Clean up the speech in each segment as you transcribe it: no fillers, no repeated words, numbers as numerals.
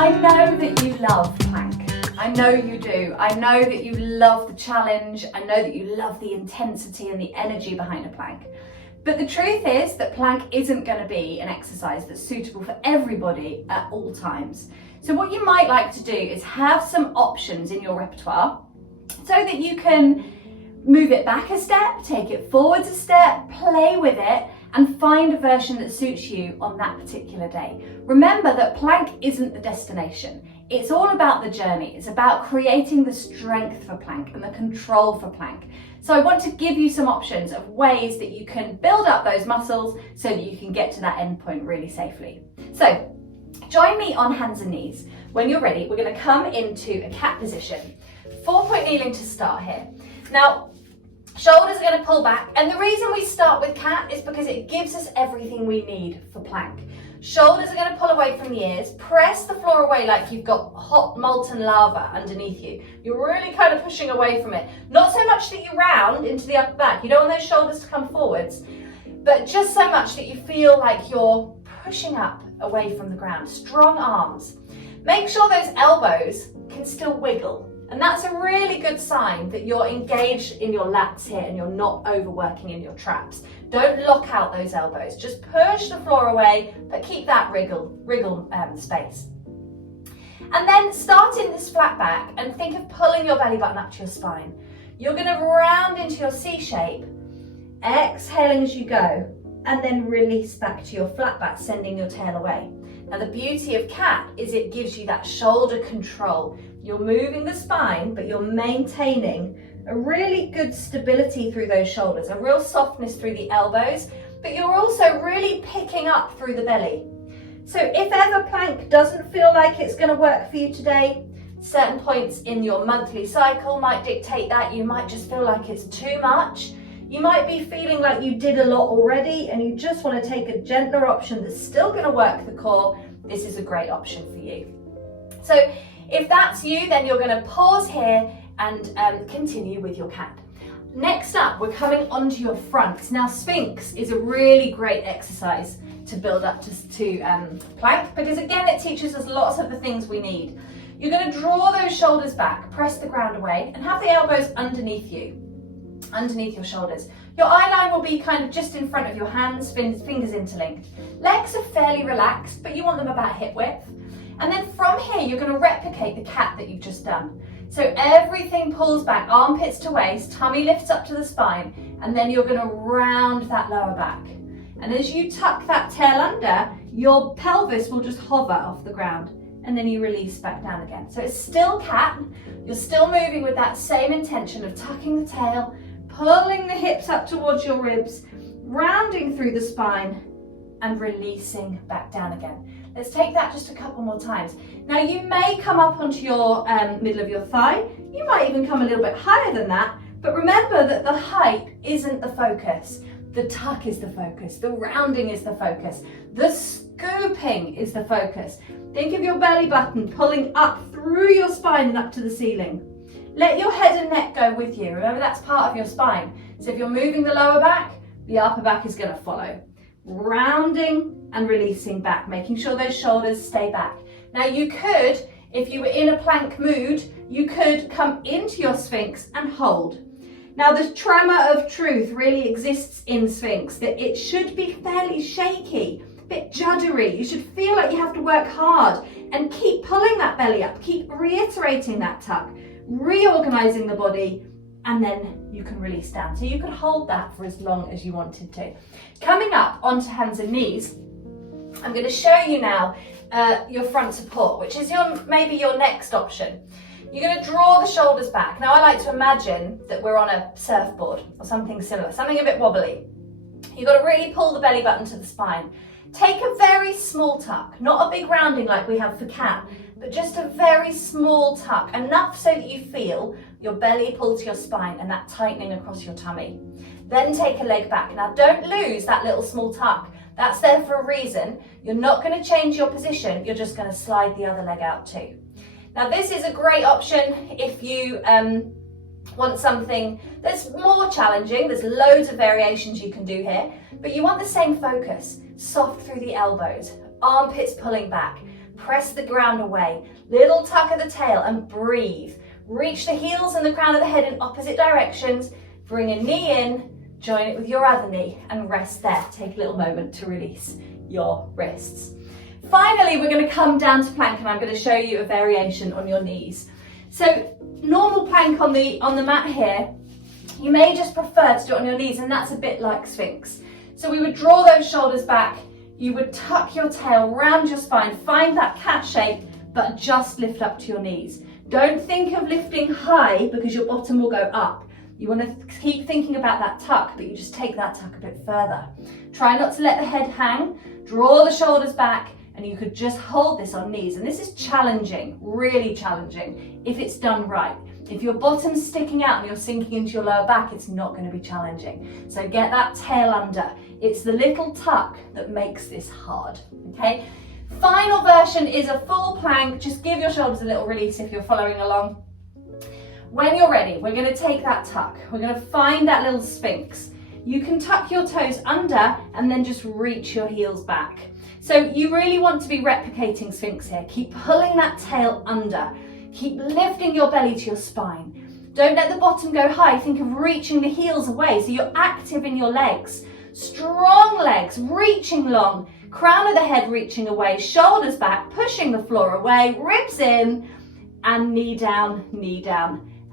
I know that you love plank. I know you do. I know that you love the challenge. I know that you love the intensity and the energy behind a plank. But the truth is that plank isn't going to be an exercise that's suitable for everybody at all times. So what you might like to do is have some options in your repertoire so that you can move it back a step, take it forwards a step, play with it, and find a version that suits you on that particular day. Remember that plank isn't the destination. It's all about the journey. It's about creating the strength for plank and the control for plank. So I want to give you some options of ways that you can build up those muscles so that you can get to that end point really safely. So join me on hands and knees. When you're ready, we're going to come into a cat position. 4-point kneeling to start here. Now, shoulders are going to pull back, and the reason we start with cat is because it gives us everything we need for plank. Shoulders are going to pull away from the ears, press the floor away like you've got hot molten lava underneath you. You're really kind of pushing away from it. Not so much that you round into the upper back, you don't want those shoulders to come forwards, but just so much that you feel like you're pushing up away from the ground. Strong arms. Make sure those elbows can still wiggle. And that's a really good sign that you're engaged in your lats here and you're not overworking in your traps. Don't lock out those elbows. Just push the floor away, but keep that wriggle space. And then start in this flat back and think of pulling your belly button up to your spine. You're going to round into your C shape, exhaling as you go, and then release back to your flat back, sending your tail away. Now the beauty of cat is it gives you that shoulder control. You're moving the spine, but you're maintaining a really good stability through those shoulders, a real softness through the elbows, but you're also really picking up through the belly. So if ever plank doesn't feel like it's going to work for you today, certain points in your monthly cycle might dictate that. You might just feel like it's too much. You might be feeling like you did a lot already and you just want to take a gentler option that's still going to work the core. This is a great option for you. So if that's you, then you're going to pause here and continue with your cat. Next up, we're coming onto your fronts. Now, Sphinx is a really great exercise to build up to plank because, again, it teaches us lots of the things we need. You're going to draw those shoulders back, press the ground away, and have the elbows underneath you, underneath your shoulders. Your eye line will be kind of just in front of your hands, fingers interlinked. Legs are fairly relaxed, but you want them about hip width. And then from here, you're going to replicate the cat that you've just done. So everything pulls back, armpits to waist, tummy lifts up to the spine, and then you're going to round that lower back. And as you tuck that tail under, your pelvis will just hover off the ground, and then you release back down again. So it's still cat. You're still moving with that same intention of tucking the tail, pulling the hips up towards your ribs, rounding through the spine, and releasing back down again. Let's take that just a couple more times. Now you may come up onto your middle of your thigh. You might even come a little bit higher than that, but remember that the height isn't the focus. The tuck is the focus. The rounding is the focus. The scooping is the focus. Think of your belly button pulling up through your spine and up to the ceiling. Let your head and neck go with you. Remember, that's part of your spine. So if you're moving the lower back, the upper back is going to follow. Rounding and releasing back, making sure those shoulders stay back. Now you could, if you were in a plank mood, you could come into your Sphinx and hold. Now the tremor of truth really exists in Sphinx, that it should be fairly shaky, a bit juddery. You should feel like you have to work hard and keep pulling that belly up, keep reiterating that tuck, reorganizing the body, and then you can release down. So you can hold that for as long as you wanted to. Coming up onto hands and knees, I'm going to show you now your front support, which is maybe your next option. You're going to draw the shoulders back. Now I like to imagine that we're on a surfboard or something similar, something a bit wobbly. You've got to really pull the belly button to the spine. Take a very small tuck, not a big rounding like we have for cat, but just a very small tuck, enough so that you feel your belly pull to your spine and that tightening across your tummy. Then take a leg back. Now don't lose that little small tuck. That's there for a reason. You're not going to change your position, you're just going to slide the other leg out too. Now this is a great option if you want something that's more challenging. There's loads of variations you can do here, but you want the same focus. Soft through the elbows, armpits pulling back, Press the ground away. Little tuck at the tail and breathe. Reach the heels and the crown of the head in opposite directions. Bring a knee in, join it with your other knee and rest there. Take a little moment to release your wrists. Finally, we're going to come down to plank and I'm going to show you a variation on your knees. So normal plank on the mat here, you may just prefer to do it on your knees, and that's a bit like Sphinx. So we would draw those shoulders back, you would tuck your tail round your spine, find that cat shape, but just lift up to your knees. Don't think of lifting high because your bottom will go up. You want to keep thinking about that tuck, but you just take that tuck a bit further. Try not to let the head hang, draw the shoulders back, and you could just hold this on knees. And this is challenging, really challenging, if it's done right. If your bottom's sticking out and you're sinking into your lower back, it's not going to be challenging. So get that tail under. It's the little tuck that makes this hard, okay? Final version is a full plank. Just give your shoulders a little release if you're following along. When you're ready, we're going to take that tuck. We're going to find that little Sphinx. You can tuck your toes under and then just reach your heels back. So you really want to be replicating Sphinx here. Keep pulling that tail under. Keep lifting your belly to your spine. Don't let the bottom go high. Think of reaching the heels away so you're active in your legs. Strong legs, reaching long. Crown of the head reaching away, shoulders back, pushing the floor away, ribs in, and knee down,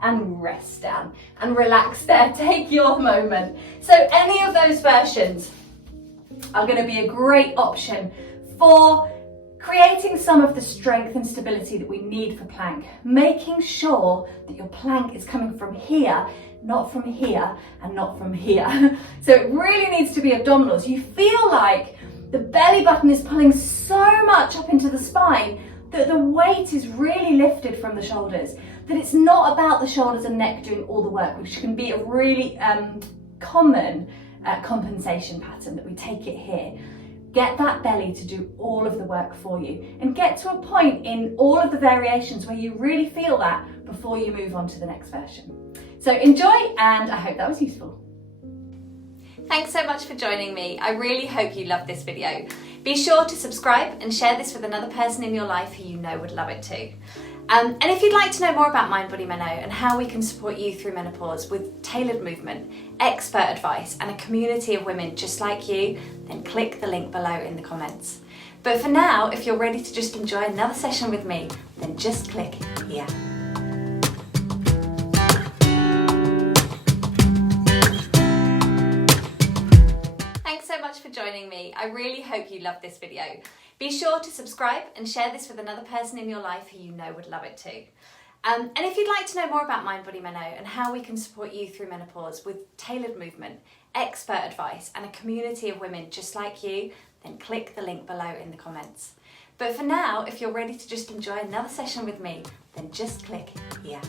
and rest down. And relax there, take your moment. So any of those versions are going to be a great option for creating some of the strength and stability that we need for plank, making sure that your plank is coming from here, not from here, and not from here. So it really needs to be abdominals. You feel like the belly button is pulling so much up into the spine that the weight is really lifted from the shoulders, that it's not about the shoulders and neck doing all the work, which can be a really common compensation pattern that we take it here. Get that belly to do all of the work for you and get to a point in all of the variations where you really feel that before you move on to the next version. So enjoy, and I hope that was useful. Thanks so much for joining me. I really hope you loved this video. Be sure to subscribe and share this with another person in your life who you know would love it too. And if you'd like to know more about Mind Body Meno and how we can support you through menopause with tailored movement, expert advice and a community of women just like you, then click the link below in the comments. But for now, if you're ready to just enjoy another session with me, then just click here. Thanks so much for joining me. I really hope you loved this video. Be sure to subscribe and share this with another person in your life who you know would love it too. And if you'd like to know more about Mind Body Meno and how we can support you through menopause with tailored movement, expert advice and a community of women just like you, then click the link below in the comments. But for now, if you're ready to just enjoy another session with me, then just click here.